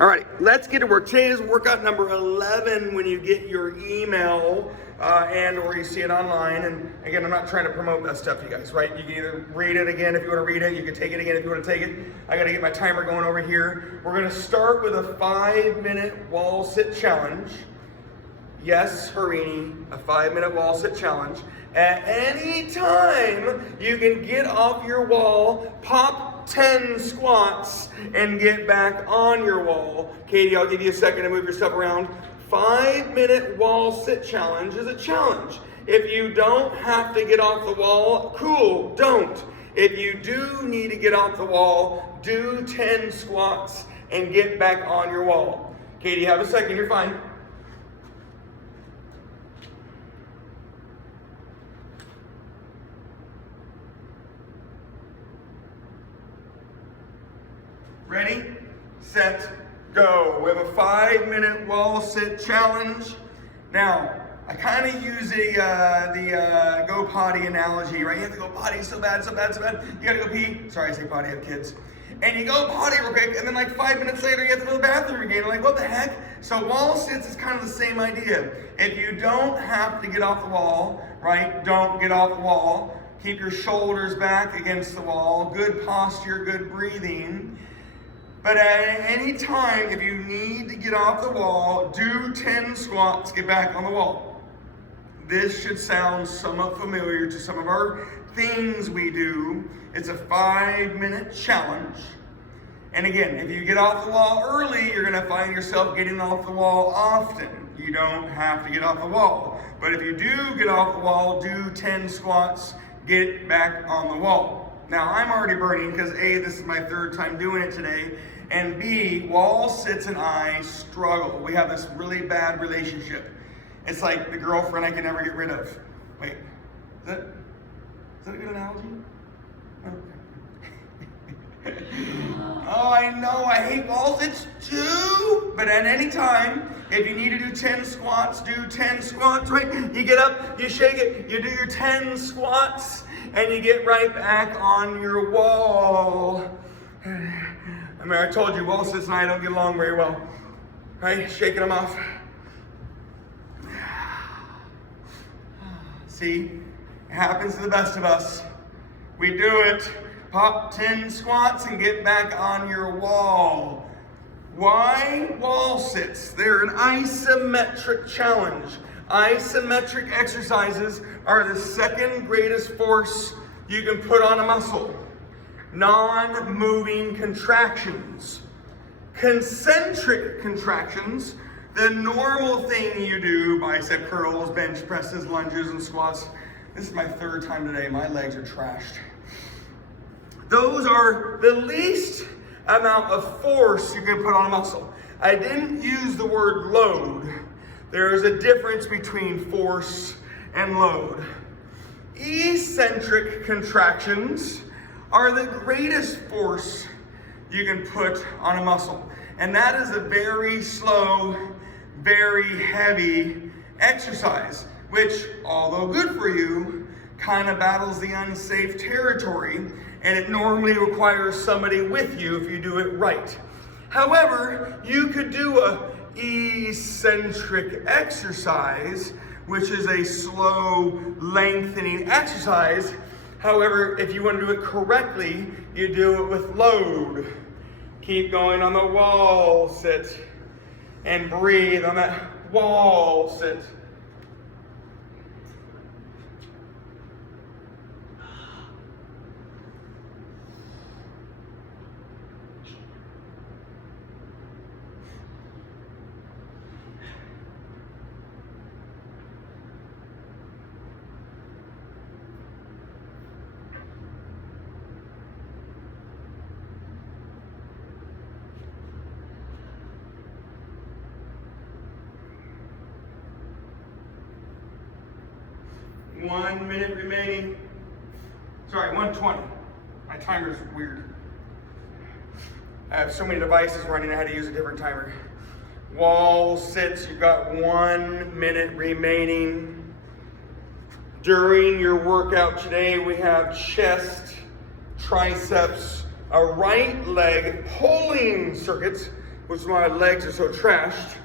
All right, let's get to work. Today is workout number 11 when you get your email and or you see it online. And again, I'm not trying to promote that stuff to you guys, right? You can either read it again if you want to read it. You can take it again if you want to take it. I got to get my timer going over here. We're going to start with a 5-minute wall sit challenge. Yes, Harini, a 5-minute wall sit challenge. At any time, you can get off your wall, pop 10 squats, and get back on your wall. Katie, I'll give you a second to move your stuff around. 5-minute wall sit challenge is a challenge. If you don't have to get off the wall, cool, don't. If you do need to get off the wall, do 10 squats and get back on your wall. Katie, have a second, you're fine. Ready, set, go. We have a 5-minute wall sit challenge. Now, I kind of use the go potty analogy, right? You have to go potty so bad. You gotta go pee. Sorry, I say potty, I have kids. And you go potty real quick, and then like 5 minutes later, you have to go to the bathroom again. You're like, what the heck? So wall sits is kind of the same idea. If you don't have to get off the wall, right? Don't get off the wall. Keep your shoulders back against the wall. Good posture, good breathing. But at any time, if you need to get off the wall, do 10 squats, get back on the wall. This should sound somewhat familiar to some of our things we do. It's a 5-minute challenge. And again, if you get off the wall early, you're gonna find yourself getting off the wall often. You don't have to get off the wall. But if you do get off the wall, do 10 squats, get back on the wall. Now, I'm already burning because A, this is my 3rd time doing it today, and B, wall sits and I struggle. We have this really bad relationship. It's like the girlfriend I can never get rid of. Wait, is that a good analogy? Okay. Oh, I know, I hate wall sits too. But at any time, if you need to do 10 squats, do 10 squats, right? You get up, you shake it, you do your 10 squats, and you get right back on your wall. I mean, I told you, wall sits and I don't get along very well. Right? Shaking them off. See? It happens to the best of us. We do it. Pop 10 squats and get back on your wall. Why wall sits? They're an isometric challenge. Isometric exercises are the second greatest force you can put on a muscle. Non-moving contractions. Concentric contractions, the normal thing you do, bicep curls, bench presses, lunges, and squats. This is my 3rd time today. My legs are trashed. Those are the least amount of force you can put on a muscle. I didn't use the word load. There is a difference between force and load. Eccentric contractions are the greatest force you can put on a muscle. And that is a very slow, very heavy exercise, which, although good for you, kind of battles the unsafe territory, and it normally requires somebody with you if you do it right. However, you could do a eccentric exercise, which is a slow, lengthening exercise. However, if you want to do it correctly, you do it with load. Keep going on the wall sit and breathe on that wall sit. One minute remaining. Sorry, 1:20. My timer's weird. I have so many devices running, I had to use a different timer. Wall sits, you've got 1 minute remaining. During your workout today, we have chest, triceps, a right leg pulling circuits. which is why my legs are so trashed.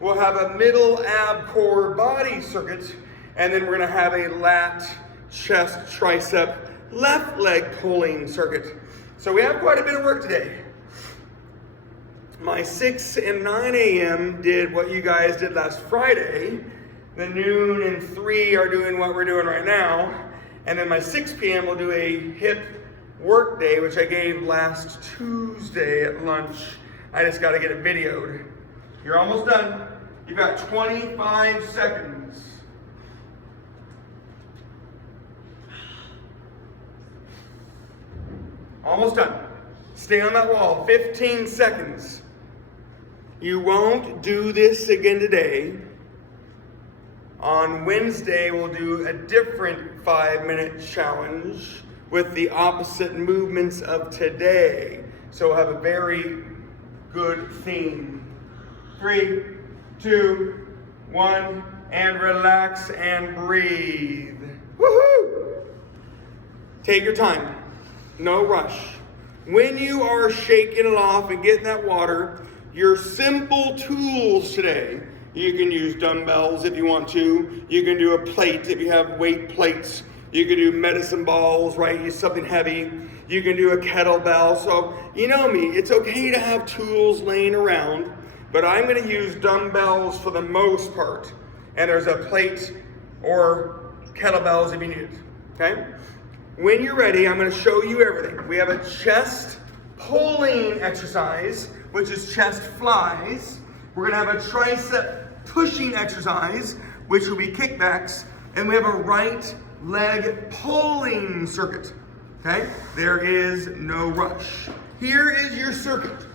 We'll have a middle ab core body circuit, and then we're gonna have a lat, chest, tricep, left leg pulling circuit. So we have quite a bit of work today. My 6 and 9 a.m. did what you guys did last Friday. The noon and 3 are doing what we're doing right now. And then my 6 p.m. will do a hip work day, which I gave last Tuesday at lunch. I just got to get it videoed. You're almost done. You've got 25 seconds. Almost done. Stay on that wall. 15 seconds. You won't do this again today. On Wednesday, we'll do a different 5-minute challenge with the opposite movements of today. So we'll have a very good theme. 3, 2, 1, and relax and breathe. Woohoo! Take your time. No rush. When you are shaking it off and getting that water, your simple tools today, you can use dumbbells if you want to. You can do a plate if you have weight plates. You can do medicine balls, right? Use something heavy. You can do a kettlebell. So, you know me, it's okay to have tools laying around, but I'm gonna use dumbbells for the most part. And there's a plate or kettlebells if you need it, okay? When you're ready, I'm gonna show you everything. We have a chest pulling exercise, which is chest flies. We're gonna have a tricep pushing exercise, which will be kickbacks. And we have a right leg pulling circuit, okay? There is no rush. Here is your circuit.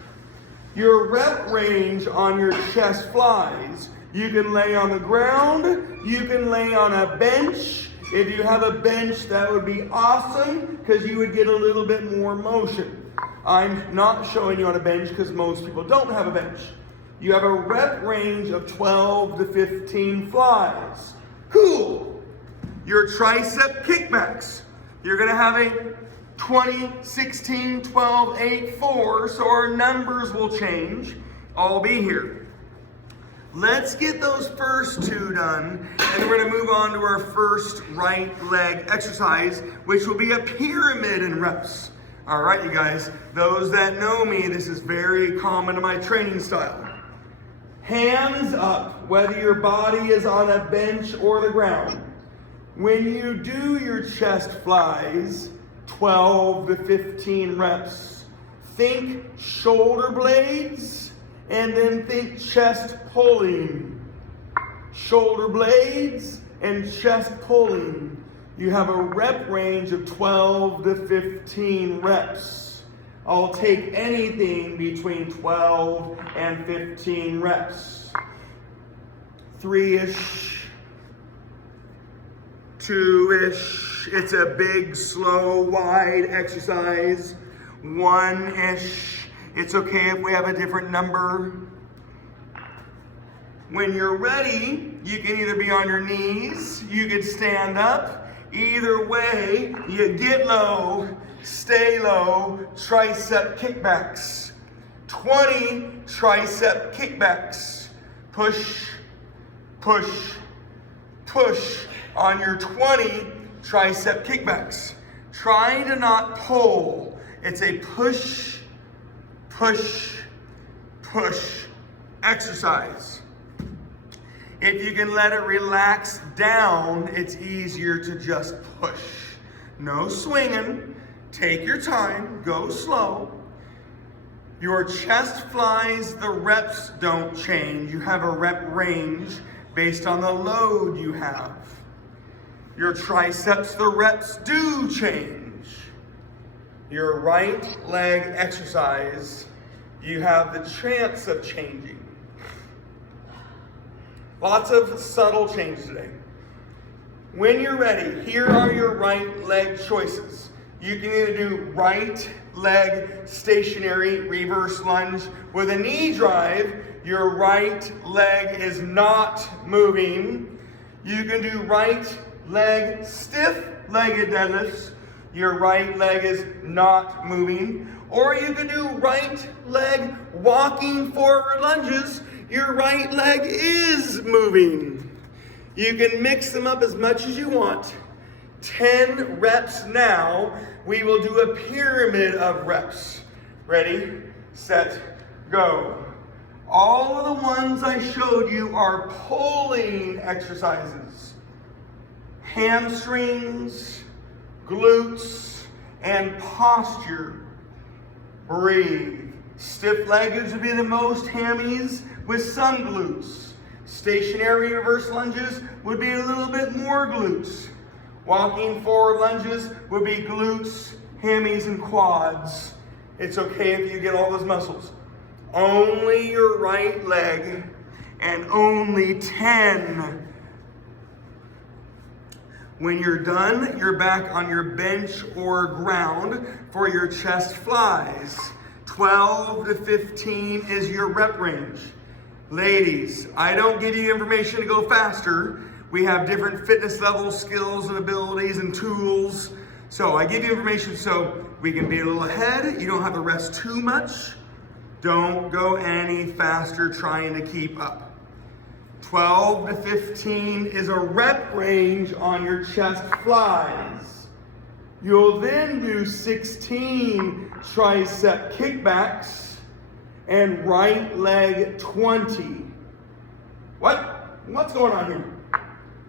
Your rep range on your chest flies. You can lay on the ground, you can lay on a bench. If you have a bench, that would be awesome because you would get a little bit more motion. I'm not showing you on a bench because most people don't have a bench. You have a rep range of 12 to 15 flies. Cool. Your tricep kickbacks. You're gonna have a 20, 16, 12, 8, 4, so our numbers will change. I'll be here. Let's get those first 2 done, and we're gonna move on to our first right leg exercise, which will be a pyramid in reps. All right, you guys, those that know me, this is very common to my training style. Hands up, whether your body is on a bench or the ground. When you do your chest flies, 12 to 15 reps, think shoulder blades, and then think chest pulling. Shoulder blades and chest pulling. You have a rep range of 12 to 15 reps. I'll take anything between 12 and 15 reps. 3-ish, 2-ish. It's a big, slow, wide exercise. 1-ish. It's okay if we have a different number. When you're ready, you can either be on your knees, you can stand up. Either way, you get low, stay low, tricep kickbacks. 20 tricep kickbacks. Push, push, push on your 20 tricep kickbacks. Try to not pull. It's a push, push, push exercise. If you can let it relax down, it's easier to just push. No swinging. Take your time. Go slow. Your chest flies, the reps don't change. You have a rep range based on the load you have. Your triceps, the reps do change. Your right leg exercise, you have the chance of changing. Lots of subtle changes today. When you're ready, here are your right leg choices. You can either do right leg stationary reverse lunge with a knee drive. Your right leg is not moving. You can do right leg stiff-legged deadlifts. Your right leg is not moving. Or you can do right leg walking forward lunges. Your right leg is moving. You can mix them up as much as you want. 10 reps now. We will do a pyramid of reps. Ready, set, go. All of the ones I showed you are pulling exercises. Hamstrings, glutes, and posture. Breathe. Stiff legs would be the most hammies with some glutes. Stationary reverse lunges would be a little bit more glutes. Walking forward lunges would be glutes, hammies, and quads. It's okay if you get all those muscles. Only your right leg and only 10. When you're done, you're back on your bench or ground for your chest flies. 12 to 15 is your rep range. Ladies, I don't give you information to go faster. We have different fitness levels, skills, and abilities, and tools. So I give you information so we can be a little ahead. You don't have to rest too much. Don't go any faster trying to keep up. 12 to 15 is a rep range on your chest flies. You'll then do 16 tricep kickbacks and right leg 20. What's going on here?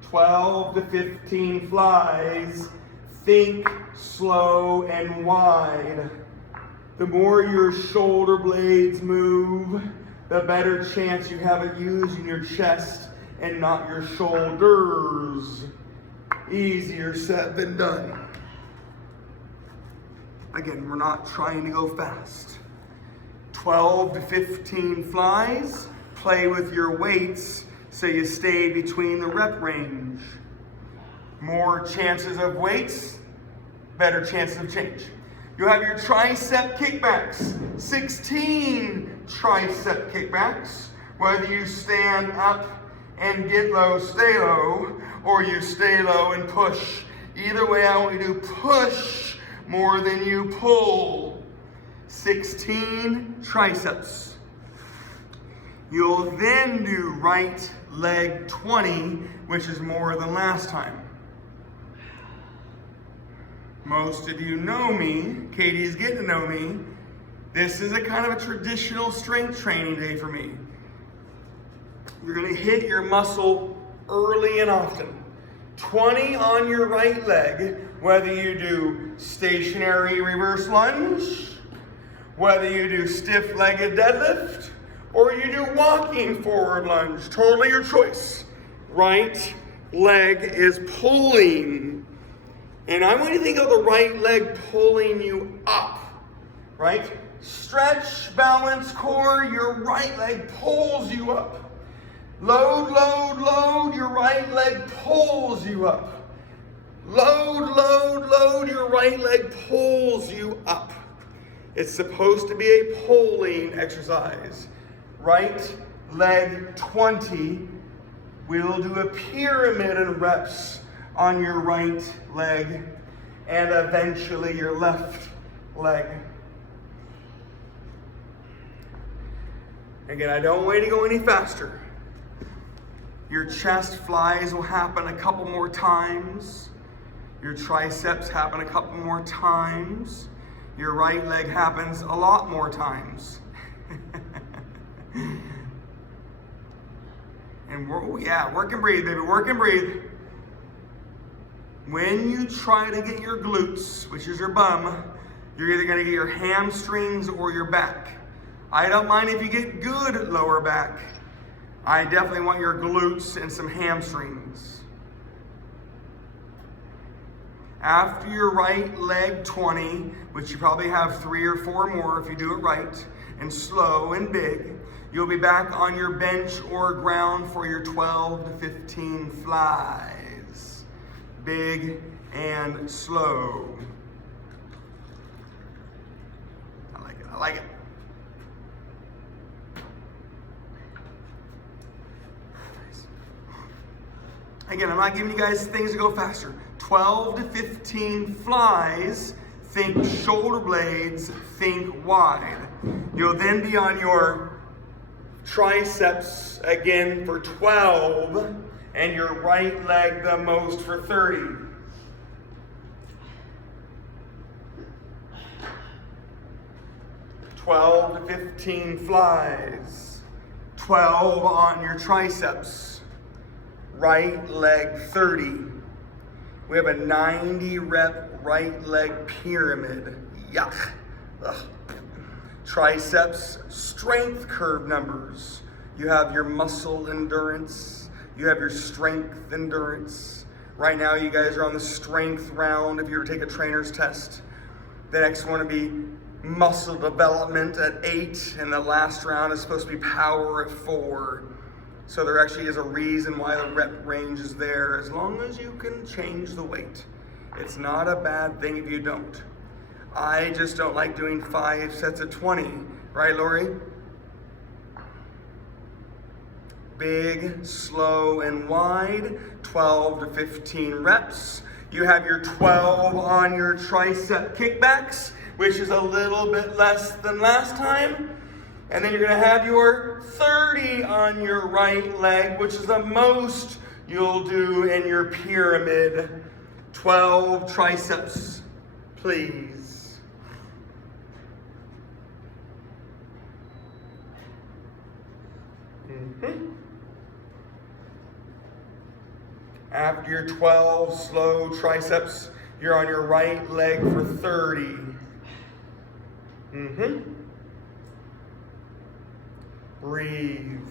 12 to 15 flies. Think slow and wide. The more your shoulder blades move, the better chance you have of using your chest and not your shoulders. Easier said than done. Again, we're not trying to go fast. 12 to 15 flies. Play with your weights so you stay between the rep range. More chances of weights, better chances of change. You have your tricep kickbacks. 16 tricep kickbacks. Whether you stand up and get low, stay low, or you stay low and push. Either way, I want you to push more than you pull. 16 triceps. You'll then do right leg 20, which is more than last time. Most of you know me. Katie's getting to know me. This is a kind of a traditional strength training day for me. You're going to hit your muscle early and often. 20 on your right leg, whether you do stationary reverse lunge, whether you do stiff-legged deadlift, or you do walking forward lunge. Totally your choice. Right leg is pulling. And I want you to think of the right leg pulling you up. Right? Stretch, balance, core, your right leg pulls you up. Load, load, load, your right leg pulls you up. Load, load, load, your right leg pulls you up. It's supposed to be a pulling exercise. Right leg 20. We'll do a pyramid in reps on your right leg and eventually your left leg. Again, I don't want you to go any faster. Your chest flies will happen a couple more times. Your triceps happen a couple more times. Your right leg happens a lot more times. And work and breathe, baby, work and breathe. When you try to get your glutes, which is your bum, you're either gonna get your hamstrings or your back. I don't mind if you get good lower back. I definitely want your glutes and some hamstrings. After your right leg 20, which you probably have 3 or 4 more if you do it right, and slow and big, you'll be back on your bench or ground for your 12 to 15 flies. Big and slow. I like it, I like it. Again, I'm not giving you guys things to go faster. 12 to 15 flies. think shoulder blades, think wide. You'll then be on your triceps again for 12, and your right leg the most for 30. "12 to 15 flies. 12 on your triceps. Right leg 30. We have a 90 rep right leg pyramid. Yuck. Ugh. Triceps strength curve numbers. You have your muscle endurance. You have your strength endurance. Right now you guys are on the strength round if you were to take a trainer's test. The next one would be muscle development at 8, and the last round is supposed to be power at 4. So there actually is a reason why the rep range is there, as long as you can change the weight. It's not a bad thing if you don't. I just don't like doing 5 sets of 20, right, Lori? Big, slow, and wide, 12 to 15 reps. You have your 12 on your tricep kickbacks, which is a little bit less than last time. And then you're gonna have your 30 on your right leg, which is the most you'll do in your pyramid. 12 triceps, please. After your 12 slow triceps, you're on your right leg for 30. Breathe.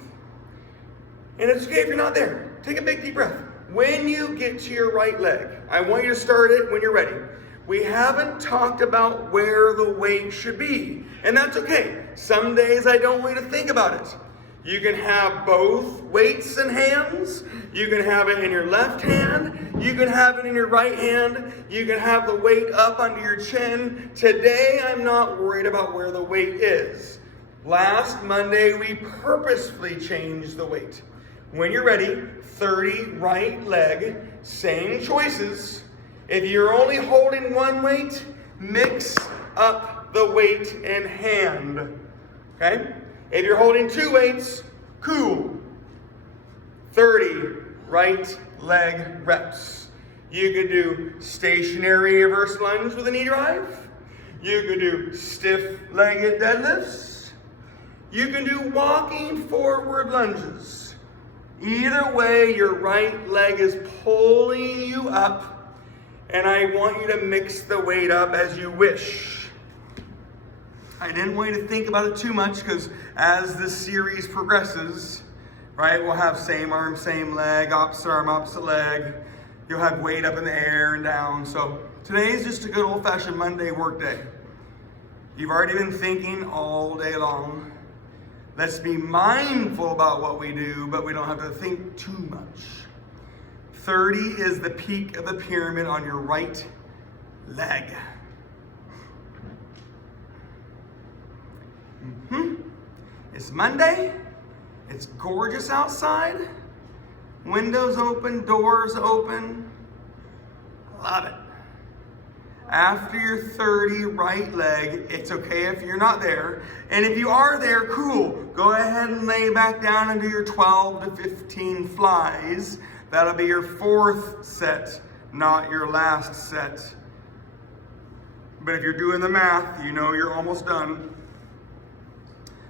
And it's okay if you're not there. Take a big deep breath. When you get to your right leg, I want you to start it when you're ready. We haven't talked about where the weight should be, and that's okay. Some days I don't want you to think about it. You can have both weights in hands. You can have it in your left hand. You can have it in your right hand. You can have the weight up under your chin. Today, I'm not worried about where the weight is. Last Monday, we purposefully changed the weight. When you're ready, 30 right leg, same choices. If you're only holding one weight, mix up the weight in hand, okay? If you're holding 2 weights, cool. 30 right leg reps. You could do stationary reverse lunge with a knee drive. You could do stiff-legged deadlifts. You can do walking forward lunges. Either way, your right leg is pulling you up, and I want you to mix the weight up as you wish. I didn't want you to think about it too much, because as this series progresses, right, we'll have same arm, same leg, opposite arm, opposite leg. You'll have weight up in the air and down. So today is just a good old-fashioned Monday work day. You've already been thinking all day long. Let's be mindful about what we do, but we don't have to think too much. 30 is the peak of the pyramid on your right leg. It's Monday. It's gorgeous outside. Windows open, doors open. Love it. After your 30 right leg, it's okay if you're not there. And if you are there, cool. Go ahead and lay back down and do your 12 to 15 flies. That'll be your 4th set, not your last set. But if you're doing the math, you know you're almost done.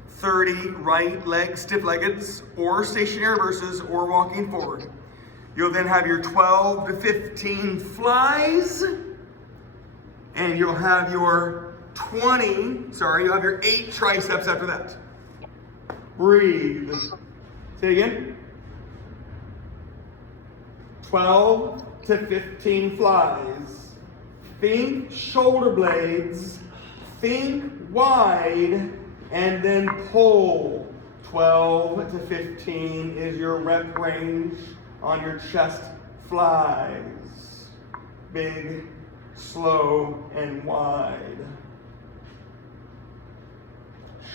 30 right leg stiff-leggeds or stationary reverses or walking forward. You'll then have your 12 to 15 flies, and you'll have your you'll have your 8 triceps after that. Breathe. Say it again. 12 to 15 flies. Think shoulder blades, think wide, and then pull. 12 to 15 is your rep range on your chest flies. Big, slow, and wide.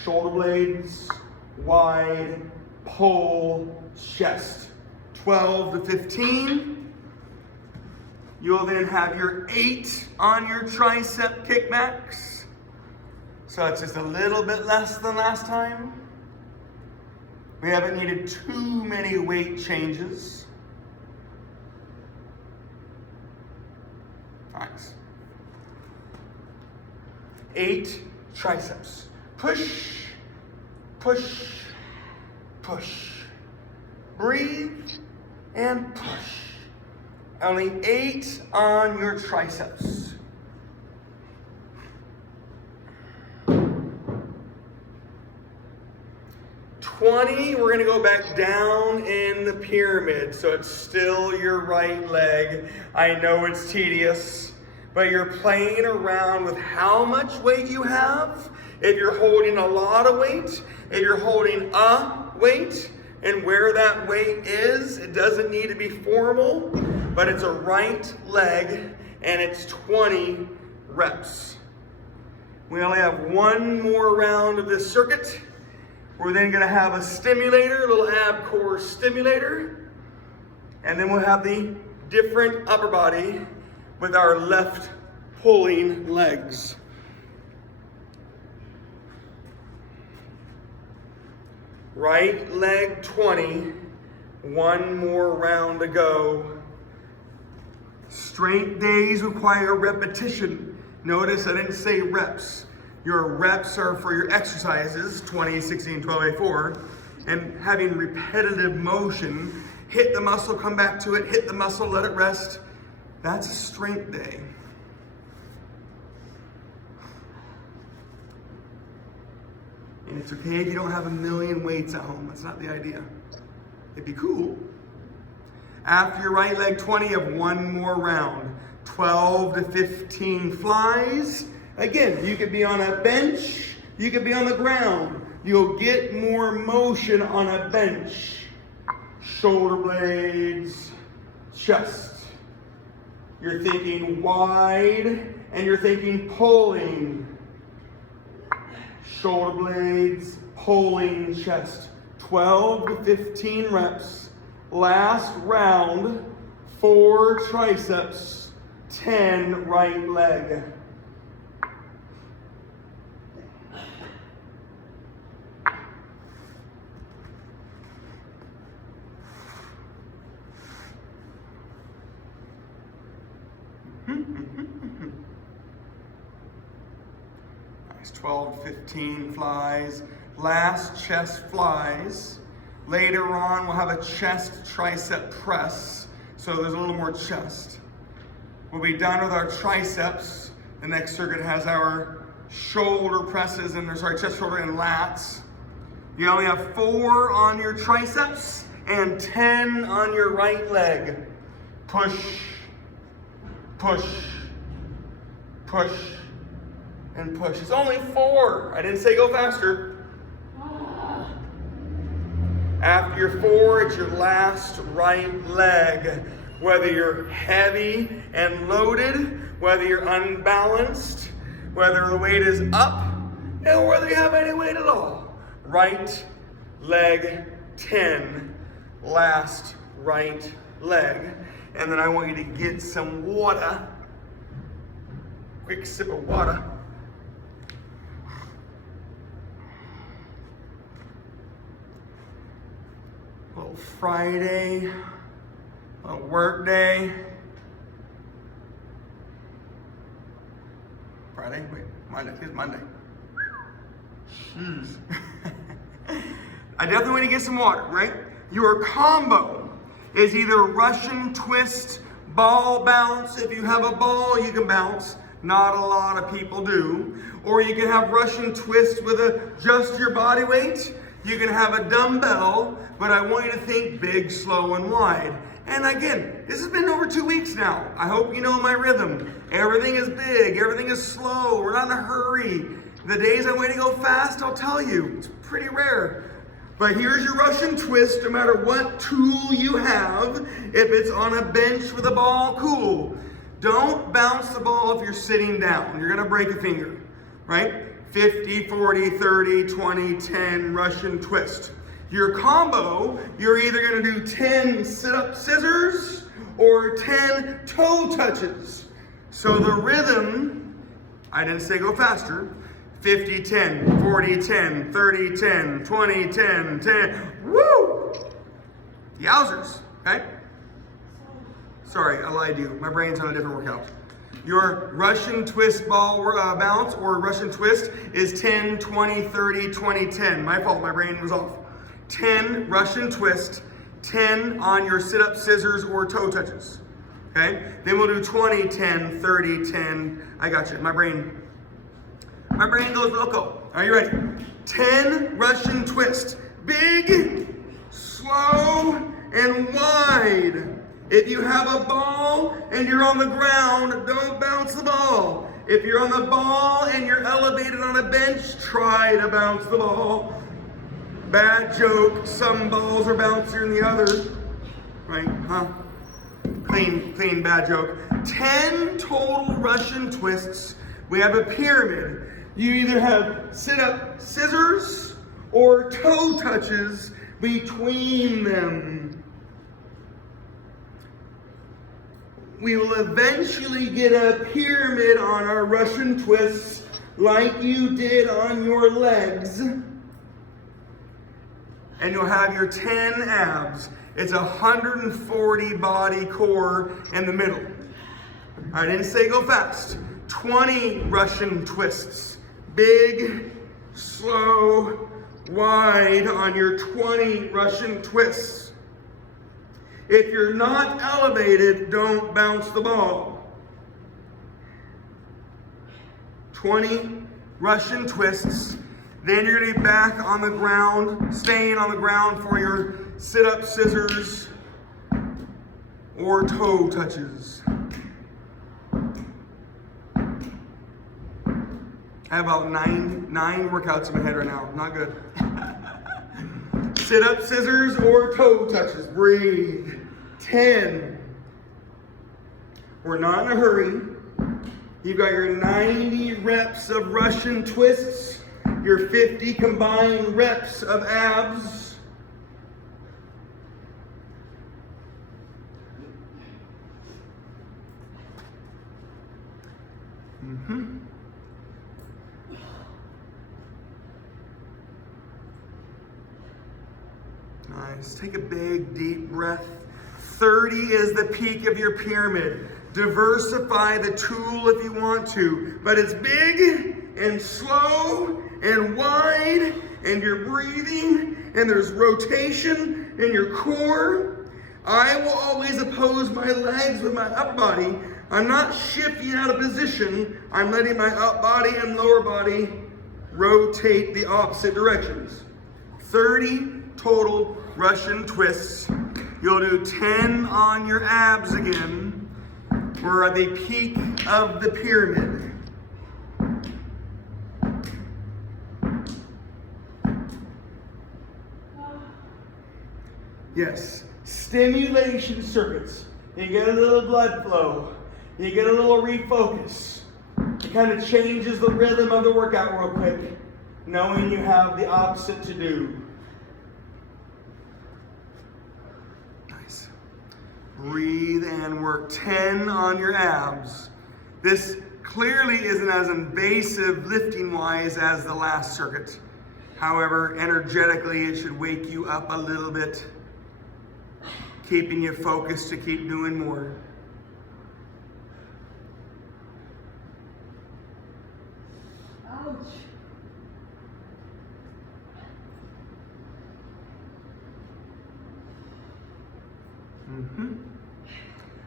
Shoulder blades, wide, pull, chest. 12 to 15. You'll then have your 8 on your tricep kickbacks. So it's just a little bit less than last time. We haven't needed too many weight changes. Nice. 8 triceps. Push, push, push. Breathe and push. Only 8 on your triceps. We're going to go back down in the pyramid, so it's still your right leg. I know it's tedious, but you're playing around with how much weight you have. If you're holding a lot of weight, if you're holding a weight, and where that weight is, it doesn't need to be formal, but it's a right leg, and it's 20 reps. We only have one more round of this circuit. We're then going to have a stimulator, a little ab core stimulator, and then we'll have the different upper body with our left pulling legs. Right leg 20, one more round to go. Strength days require repetition. Notice I didn't say reps. Your reps are for your exercises, 20, 16, 12, 8, 4, and having repetitive motion. Hit the muscle, come back to it, hit the muscle, let it rest. That's a strength day. And it's okay if you don't have a million weights at home. That's not the idea. It'd be cool. After your right leg 20, you have one more round. 12 to 15 flies. Again, you could be on a bench, you could be on the ground. You'll get more motion on a bench. Shoulder blades, chest. You're thinking wide and you're thinking pulling. Shoulder blades, pulling chest. 12 to 15 reps. Last round, 4 triceps, 10 right leg. Nice, 12, 15 flies. Last chest flies. Later on, we'll have a chest tricep press. So there's a little more chest. We'll be done with our triceps. The next circuit has our shoulder presses and chest, shoulder, and lats. You only have 4 on your triceps and 10 on your right leg. Push, push, push, and push. It's only 4. I didn't say go faster. After your 4, it's your last right leg. Whether you're heavy and loaded, whether you're unbalanced, whether the weight is up, and whether you have any weight at all. Right leg 10, last right leg. And then I want you to get some water. Quick sip of water. A little Friday, a little work day. Friday? Wait, Monday. It's Monday. Jeez. I definitely want to get some water, right? Your combo is either Russian twist, ball bounce. If you have a ball, you can bounce. Not a lot of people do. Or you can have Russian twist with just your body weight. You can have a dumbbell, but I want you to think big, slow, and wide. And again, this has been over 2 weeks now. I hope you know my rhythm. Everything is big, everything is slow. We're not in a hurry. The days I want to go fast, I'll tell you, it's pretty rare. But here's your Russian twist, no matter what tool you have. If it's on a bench with a ball, cool. Don't bounce the ball if you're sitting down. You're gonna break a finger, right? 50, 40, 30, 20, 10, Russian twist. Your combo, you're either gonna do 10 sit-up scissors or 10 toe touches. So the rhythm, I didn't say go faster, 50, 10, 40, 10, 30, 10, 20, 10, 10, woo! Yowzers, okay? Sorry, I lied to you. My brain's on a different workout. Your Russian twist ball bounce or Russian twist is 10, 20, 30, 20, 10. My fault, my brain was off. 10 Russian twist, 10 on your sit-up scissors or toe touches. Okay? Then we'll do 20, 10, 30, 10. I got you. My brain goes loco. Are you ready? 10 Russian twist. Big, slow, and wide. If you have a ball and you're on the ground, don't bounce the ball. If you're on the ball and you're elevated on a bench, try to bounce the ball. Bad joke, some balls are bouncier than the other. Right, huh? Clean, bad joke. 10 total Russian twists. We have a pyramid. You either have sit-up scissors or toe touches between them. We will eventually get a pyramid on our Russian twists like you did on your legs. And you'll have your 10 abs. It's 140 body core in the middle. I didn't say go fast. 20 Russian twists. Big, slow, wide on your 20 Russian twists. If you're not elevated, don't bounce the ball. 20 Russian twists. Then you're going to be back on the ground, staying on the ground for your sit-up scissors or toe touches. I have about nine workouts in my head right now. Not good. Sit-up scissors or toe touches. Breathe. 10. We're not in a hurry. You've got your 90 reps of Russian twists, your 50 combined reps of abs. Nice. Take a big, deep breath. 30 is the peak of your pyramid. Diversify the tool if you want to, but it's big and slow and wide, and you're breathing, and there's rotation in your core. I will always oppose my legs with my upper body. I'm not shifting out of position. I'm letting my upper body and lower body rotate the opposite directions. 30 total Russian twists. You'll do 10 on your abs again. We're at the peak of the pyramid. Yes, stimulation circuits. You get a little blood flow. You get a little refocus. It kind of changes the rhythm of the workout real quick, knowing you have the opposite to do. Nice. Breathe and work 10 on your abs. This clearly isn't as invasive lifting-wise as the last circuit. However, energetically, it should wake you up a little bit, keeping you focused to keep doing more. Ouch.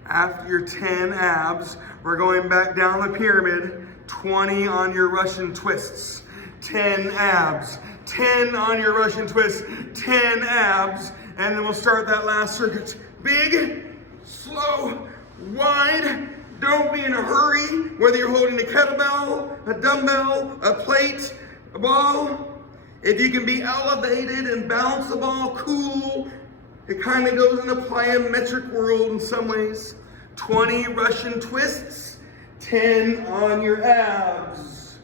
After your 10 abs, we're going back down the pyramid. 20 on your Russian twists. 10 abs. 10 on your Russian twists. 10 abs. And then we'll start that last circuit. Big, slow, wide. Don't be in a hurry, whether you're holding a kettlebell, a dumbbell, a plate, a ball. If you can be elevated and bounce the ball, cool. It kind of goes in the plyometric world in some ways. 20 Russian twists, 10 on your abs.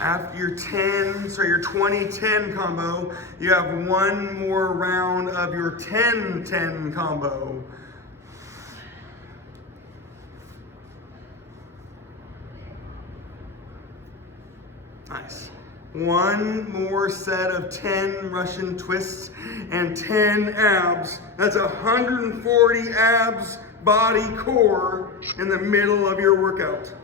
After your 20-10 combo, you have one more round of your 10-10 combo. Nice. One more set of 10 Russian twists and 10 abs. That's 140 abs, body, core in the middle of your workout.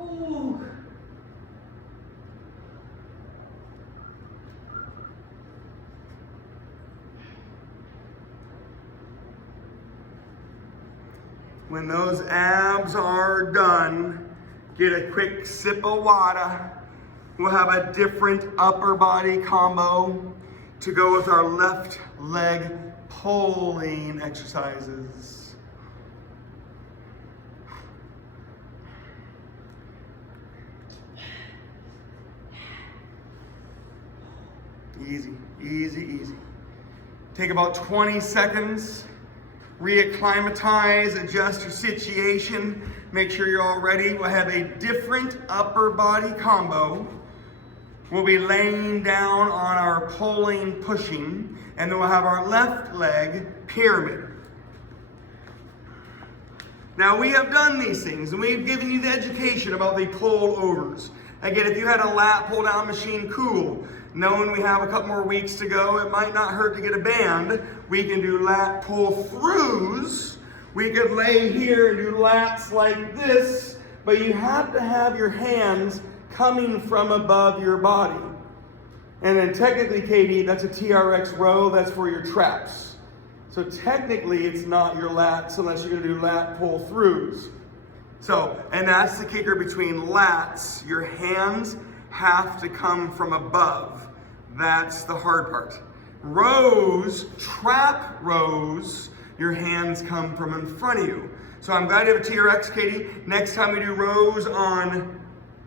Ooh. When those abs are done, get a quick sip of water. We'll have a different upper body combo to go with our left leg pulling exercises. Easy, easy, easy. Take about 20 seconds. Reacclimatize, adjust your situation. Make sure you're all ready. We'll have a different upper body combo. We'll be laying down on our pulling, pushing, and then we'll have our left leg pyramid. Now we have done these things and we've given you the education about the pull overs. Again, if you had a lat pull down machine, cool. Knowing we have a couple more weeks to go, it might not hurt to get a band. We can do lat pull throughs. We could lay here and do lats like this, but you have to have your hands coming from above your body. And then technically, Katie, that's a TRX row, that's for your traps. So technically it's not your lats unless you're gonna do lat pull throughs. So, and that's the kicker between lats. Your hands have to come from above. That's the hard part. Rows, trap rows, your hands come from in front of you. So I'm glad you have a TRX, Katie. Next time we do rows on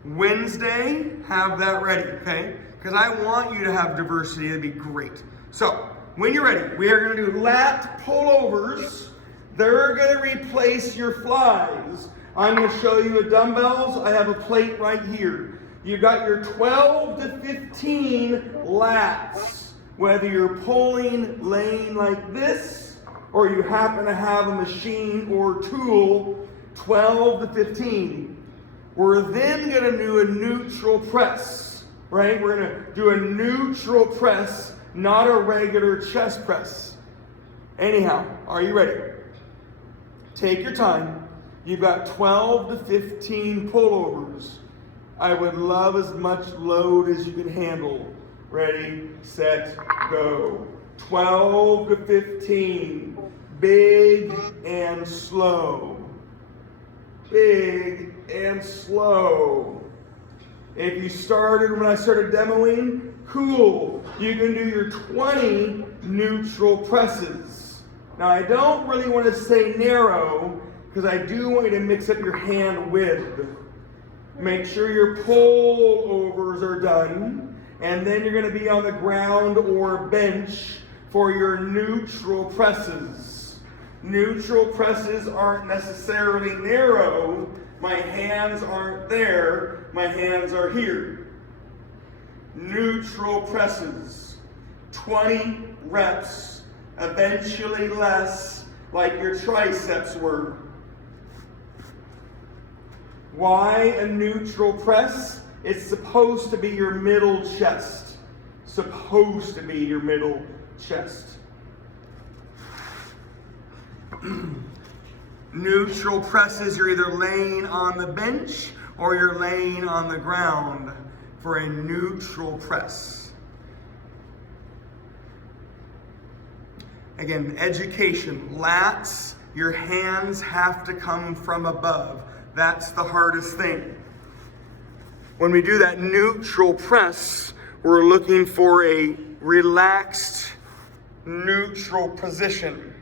Wednesday, have that ready, okay? Because I want you to have diversity, it'd be great. So, when you're ready, we are gonna do lat pullovers. They're gonna replace your flies. I'm gonna show you dumbbells. I have a plate right here. You've got your 12 to 15 lats. Whether you're pulling, laying like this, or you happen to have a machine or tool, 12 to 15. We're then gonna do a neutral press, right? We're gonna do a neutral press, not a regular chest press. Anyhow, are you ready? Take your time. You've got 12 to 15 pullovers. I would love as much load as you can handle. Ready, set, go. 12 to 15. Big and slow. Big and slow. If you started when I started demoing, cool. You can do your 20 neutral presses. Now I don't really want to say narrow because I do want you to mix up your hand width. Make sure your pull overs are done, and then you're going to be on the ground or bench for your neutral presses. Neutral presses aren't necessarily narrow. My hands aren't there. My hands are here. Neutral presses. 20 reps, eventually less, like your triceps were. Why a neutral press? It's supposed to be your middle chest. Supposed to be your middle chest. Neutral presses, you're either laying on the bench or you're laying on the ground for a neutral press. Again, education, lats, your hands have to come from above. That's the hardest thing. When we do that neutral press, we're looking for a relaxed, neutral position.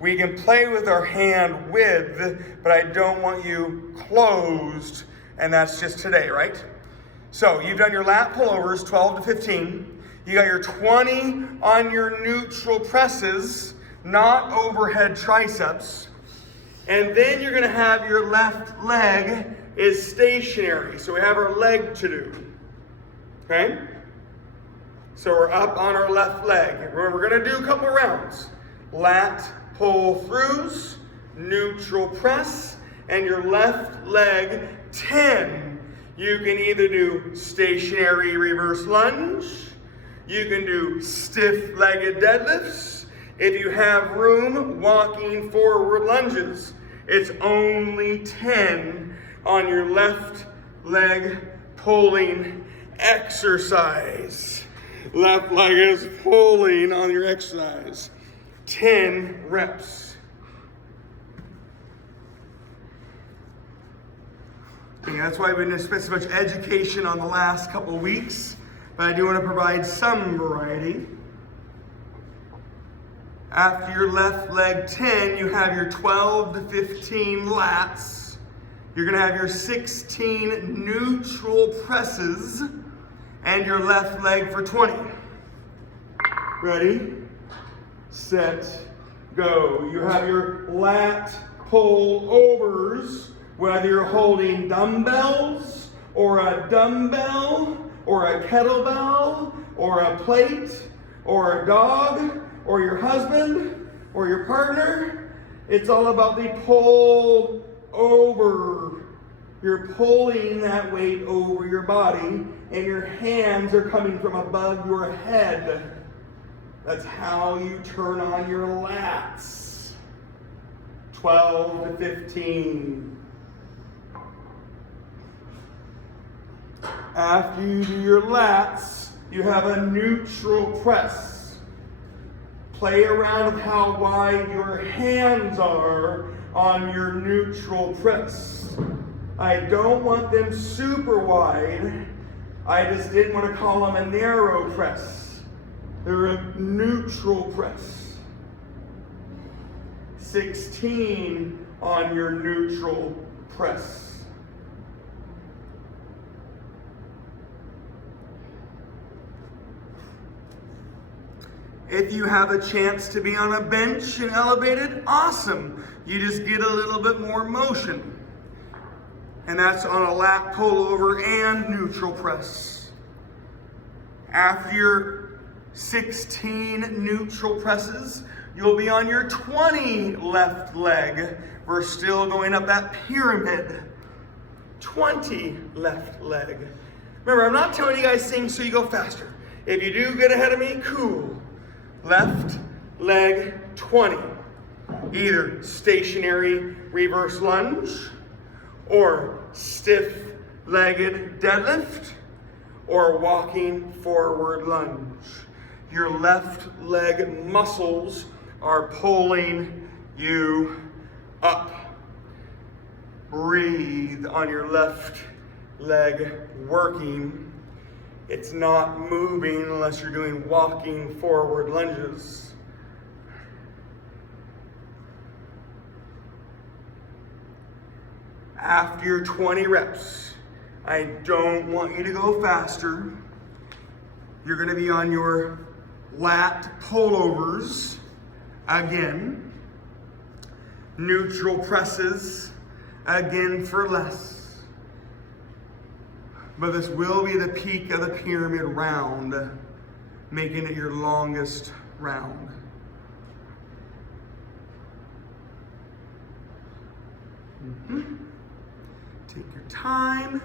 We can play with our hand width, but I don't want you closed, and that's just today, right? So you've done your lat pullovers, 12 to 15. You got your 20 on your neutral presses, not overhead triceps. And then you're gonna have your left leg is stationary. So we have our leg to do, okay? So we're up on our left leg. Remember, we're gonna do a couple rounds. Lat pull throughs, neutral press, and your left leg 10. You can either do stationary reverse lunge, you can do stiff-legged deadlifts. If you have room, walking forward lunges. It's only 10 on your left leg pulling exercise. Left leg is pulling on your exercise. 10 reps. Yeah, that's why we didn't spend so much education on the last couple of weeks, but I do want to provide some variety. After your left leg 10, you have your 12 to 15 lats. You're going to have your 16 neutral presses and your left leg for 20. Ready, set, go. You have your lat pull overs, whether you're holding dumbbells or a dumbbell or a kettlebell or a plate or a dog or your husband or your partner. It's all about the pull over. You're pulling that weight over your body and your hands are coming from above your head. That's how you turn on your lats. 12 to 15. After you do your lats, you have a neutral press. Play around with how wide your hands are on your neutral press. I don't want them super wide. I just didn't want to call them a narrow press. They're a neutral press. 16 on your neutral press. If you have a chance to be on a bench and elevated, awesome. You just get a little bit more motion. And that's on a lat pullover and neutral press. After your 16 neutral presses, you'll be on your 20 left leg. We're still going up that pyramid. 20 left leg. Remember, I'm not telling you guys things so you go faster. If you do get ahead of me, cool. Left leg 20. Either stationary reverse lunge or stiff-legged deadlift or walking forward lunge. Your left leg muscles are pulling you up. Breathe on your left leg working. It's not moving unless you're doing walking forward lunges. After your 20 reps, I don't want you to go faster. You're going to be on your lat pullovers again. Neutral presses again for less. But this will be the peak of the pyramid round, making it your longest round. Take your time,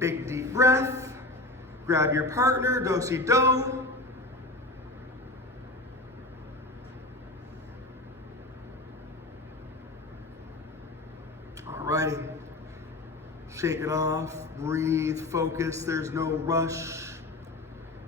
big deep breath, grab your partner, do-si-do. Alrighty. Shake it off, breathe, focus, there's no rush.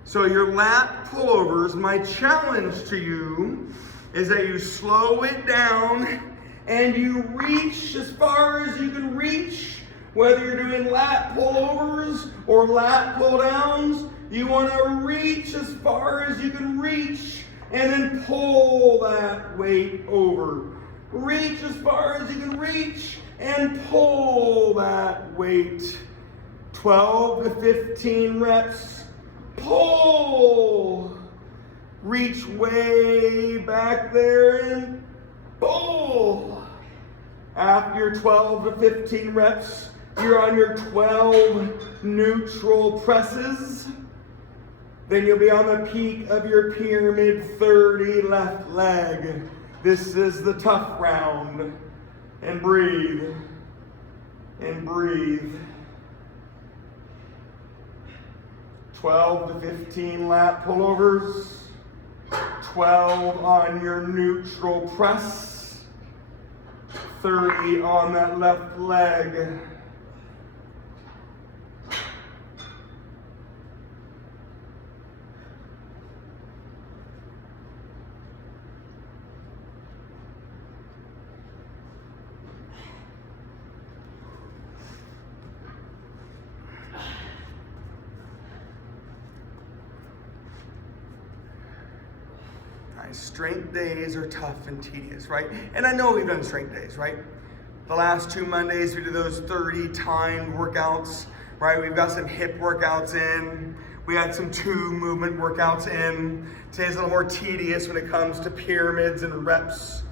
So your lat pullovers, my challenge to you is that you slow it down and you reach as far as you can reach. Whether you're doing lat pullovers or lat pull downs, you want to reach as far as you can reach and then pull that weight over. Reach as far as you can reach and pull that weight. 12 to 15 reps. Pull. Reach way back there and pull. After your 12 to 15 reps, you're on your 12 neutral presses. Then you'll be on the peak of your pyramid 30 left leg. This is the tough round. And breathe. And breathe. 12 to 15 lat pullovers. 12 on your neutral press. 30 on that left leg. Strength days are tough and tedious, right? And I know we've done strength days, right? The last 2 Mondays we did those 30 timed workouts, right? We've got some hip workouts in. We had some 2 movement workouts in. Today's a little more tedious when it comes to pyramids and reps.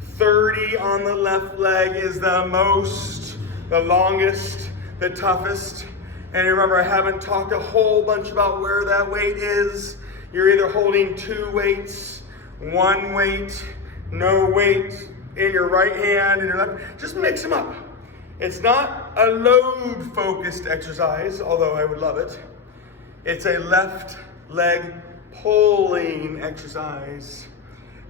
30 on the left leg is the most, the longest, the toughest. And remember, I haven't talked a whole bunch about where that weight is. You're either holding 2 weights, 1 weight, no weight in your right hand and your left. Just mix them up. It's not a load focused exercise, although I would love it. It's a left leg pulling exercise.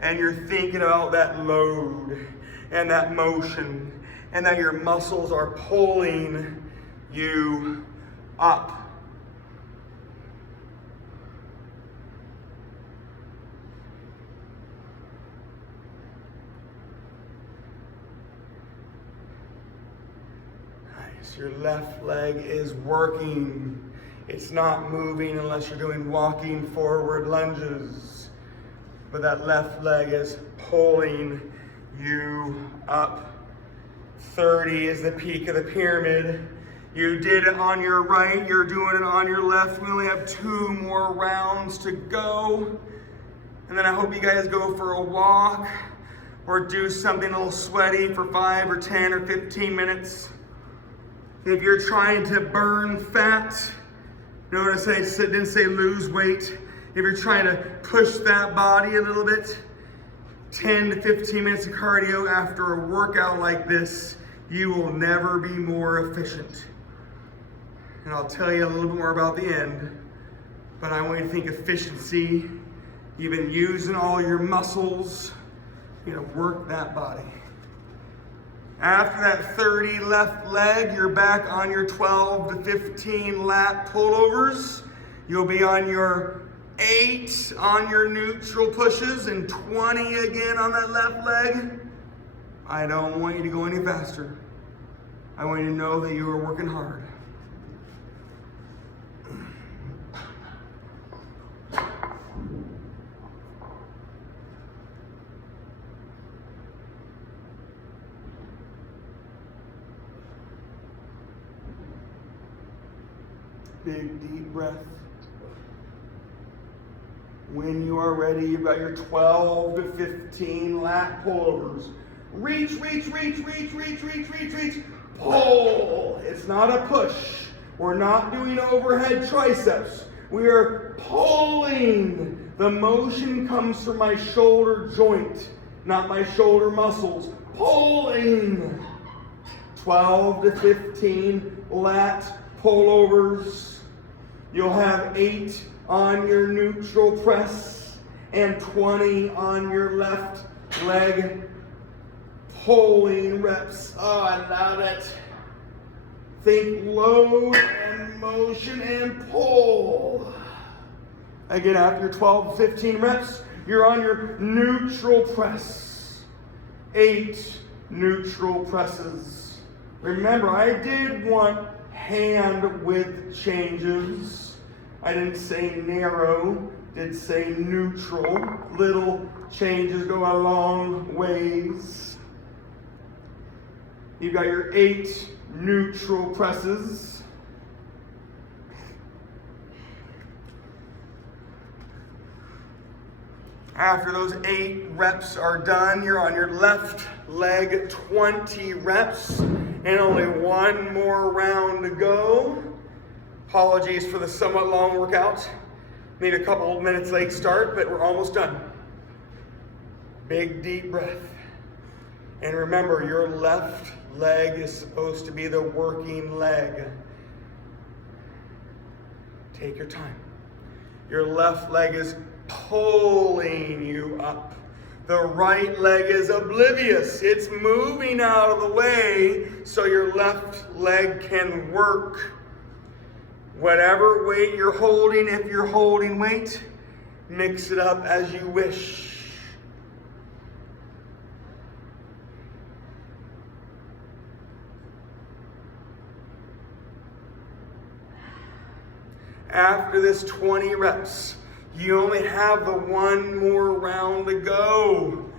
And you're thinking about that load and that motion and that your muscles are pulling you up. Your left leg is working. It's not moving unless you're doing walking forward lunges. But that left leg is pulling you up. 30 is the peak of the pyramid. You did it on your right, you're doing it on your left. We only have 2 more rounds to go. And then I hope you guys go for a walk or do something a little sweaty for 5 or 10 or 15 minutes. If you're trying to burn fat, notice I didn't say lose weight. If you're trying to push that body a little bit, 10 to 15 minutes of cardio after a workout like this, you will never be more efficient. And I'll tell you a little bit more about the end, but I want you to think efficiency. You've been using all your muscles, you know, work that body. After that 30 left leg, you're back on your 12 to 15 lat pullovers. You'll be on your 8 on your neutral pushes and 20 again on that left leg. I don't want you to go any faster. I want you to know that you are working hard. Big deep breath. When you are ready, you've got your 12 to 15 lat pullovers. Reach, reach, reach, reach, reach, reach, reach, reach. Pull. It's not a push. We're not doing overhead triceps. We are pulling. The motion comes from my shoulder joint, not my shoulder muscles. Pulling. 12 to 15 lat pullovers. You'll have 8 on your neutral press and 20 on your left leg pulling reps. Oh, I love it. Think load and motion and pull. Again, after your 12 to 15 reps, you're on your neutral press. 8 neutral presses. Remember, I did want hand width changes. I didn't say narrow, did say neutral. Little changes go a long ways. You've got your 8 neutral presses. After those 8 reps are done, you're on your left leg, 20 reps, and only 1 more round to go. Apologies for the somewhat long workout. Maybe a couple minutes late start, but we're almost done. Big deep breath. And remember, your left leg is supposed to be the working leg. Take your time. Your left leg is pulling you up. The right leg is oblivious. It's moving out of the way so your left leg can work. Whatever weight you're holding, if you're holding weight, mix it up as you wish. After this 20 reps, you only have the 1 more round to go.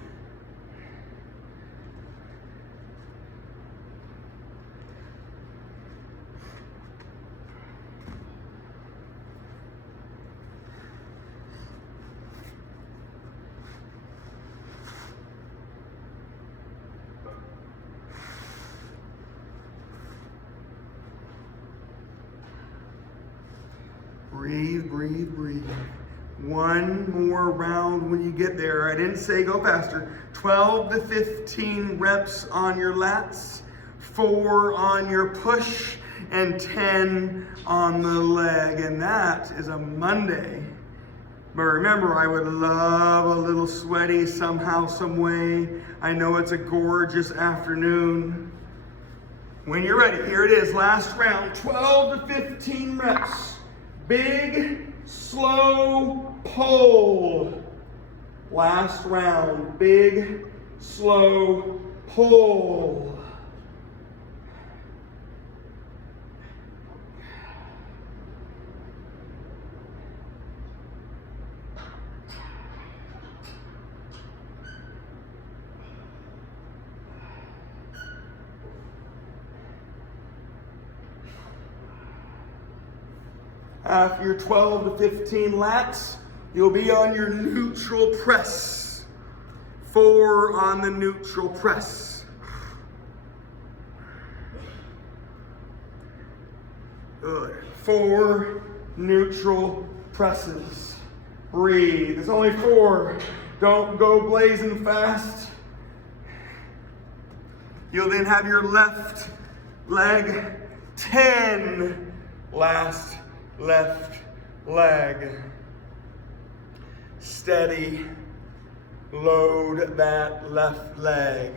Breathe, breathe, breathe. 1 more round when you get there. I didn't say go faster. 12 to 15 reps on your lats, 4 on your push, and 10 on the leg. And that is a Monday. But remember, I would love a little sweaty somehow, some way. I know it's a gorgeous afternoon. When you're ready, here it is, last round, 12 to 15 reps. Big, slow pull. Last round, big, slow pull. After your 12 to 15 lats, you'll be on your neutral press. 4 on the neutral press. Good. 4 neutral presses. Breathe. It's only 4. Don't go blazing fast. You'll then have your left leg 10 last left leg. Steady. Load that left leg.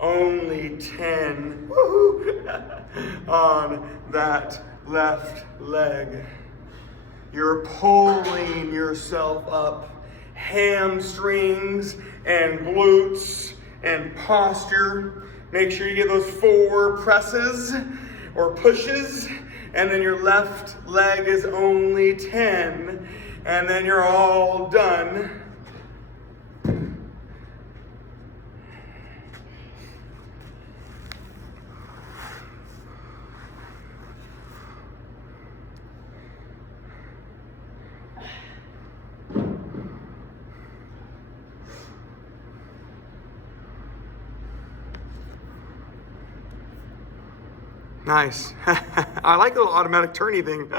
Only 10 on that left leg. You're pulling yourself up. Hamstrings and glutes and posture. Make sure you get those 4 presses or pushes, and then your left leg is only 10, and then you're all done. Nice. I like the little automatic turny thing.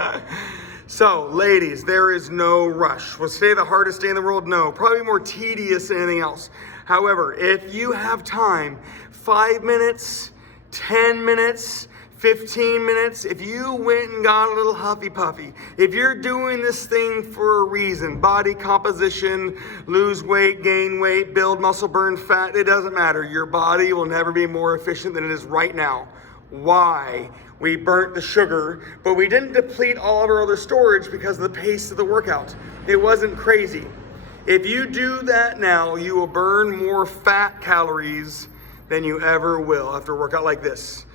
So, ladies, there is no rush. Was today the hardest day in the world? No. Probably more tedious than anything else. However, if you have time, 5 minutes, 10 minutes, 15 minutes, if you went and got a little huffy puffy, if you're doing this thing for a reason, body composition, lose weight, gain weight, build muscle, burn fat, it doesn't matter. Your body will never be more efficient than it is right now. Why? We burnt the sugar, but we didn't deplete all of our other storage because of the pace of the workout. It wasn't crazy. If you do that now, you will burn more fat calories than you ever will after a workout like this.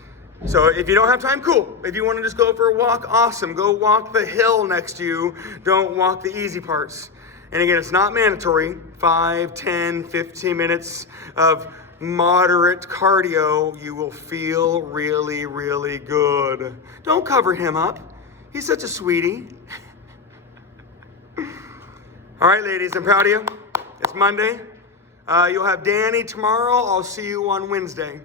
So if you don't have time, cool. If you want to just go for a walk, awesome. Go walk the hill next to you. Don't walk the easy parts. And again, it's not mandatory. 5, 10, 15 minutes of moderate cardio, you will feel really, really good. Don't cover him up. He's such a sweetie. All right, ladies, I'm proud of you. It's Monday. You'll have Danny tomorrow. I'll see you on Wednesday.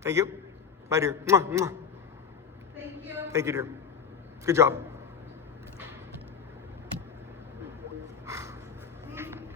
Thank you. Bye, dear. Mwah, mwah. Thank you. Thank you, dear. Good job.